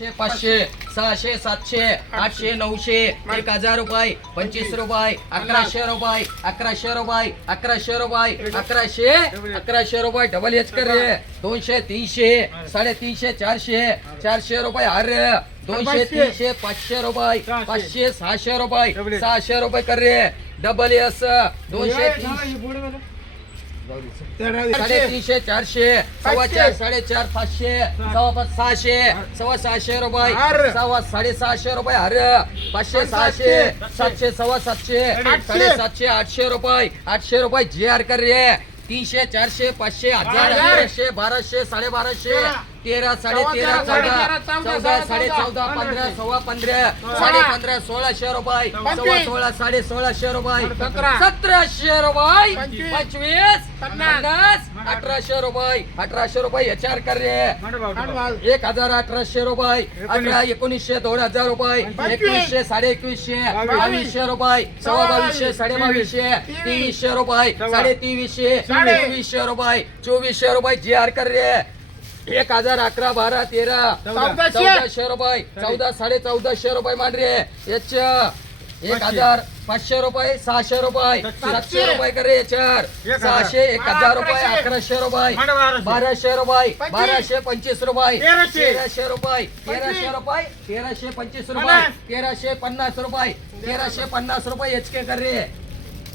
पाचशे पाचशे सहाशे सातशे आठशे नऊशे एक हजार रुपये पंचवीस रुपये अकराशे रुपये अकराशे रुपये अकराशे रुपये अकराशे अकराशे रुपये डबल एच कर रे. दोनशे तीनशे साडेतीनशे चारशे चारशे रुपये अरे दोनशे तीनशे पाचशे रुपये पाचशे सहाशे रुपये सहाशे रुपये कर रे. डबल एस दोनशे तीनशे साडेतीनशे चारशे सव्वा चार साडेचार पाचशे सव्वा पाच सहाशे सव्वा सहाशे रुपये सव्वा साडेसहाशे रुपये अरे पाचशे सहाशे सातशे सव्वा सातशे साडेसातशे आठशे रुपये आठशे रुपये जे आर कर रे तीनशे चारशे पाचशे हजार बाराशे साडेबाराशे तेरा साडे तेरा चौदा चौदा साडे चौदा पंधरा सव्वा पंधरा. साडे पंधरा सोळाशे रुपये. सव्वा सोळा साडे सोळाशे रुपये. सतराशे रुपये. पंचवीस. पन्नास. अठराशे रुपये. अठराशे रुपये याच्यावर कर एक हजार अठराशे रुपये. अठरा एकोणीसशे दोन हजार रुपये. एकवीसशे साडे एकवीसशे. बावीसशे रुपये. सव्वा बावीसशे साडे बावीसशे. तेवीसशे रुपये. साडे तेवीसशे चोवीसशे रुपये. चोवीसशे रुपये जी आर कर एक हजार अकरा बारा तेरा चौदाशे रुपये. चौदा साडे चौदाशे रुपये मान रे याच एक हजार पाचशे रुपये सहाशे रुपये. सातशे. रुपये कर रे याच्यावर सहाशे एक हजार रुपये अकराशे. रुपये. बाराशे. रुपये. बाराशे पंचवीस रुपये. तेराशे. रुपये. तेराशे रुपये. तेराशे पंचवीस रुपये. तेराशे पन्नास रुपये. तेराशे पन्नास रुपये एच के कर. रे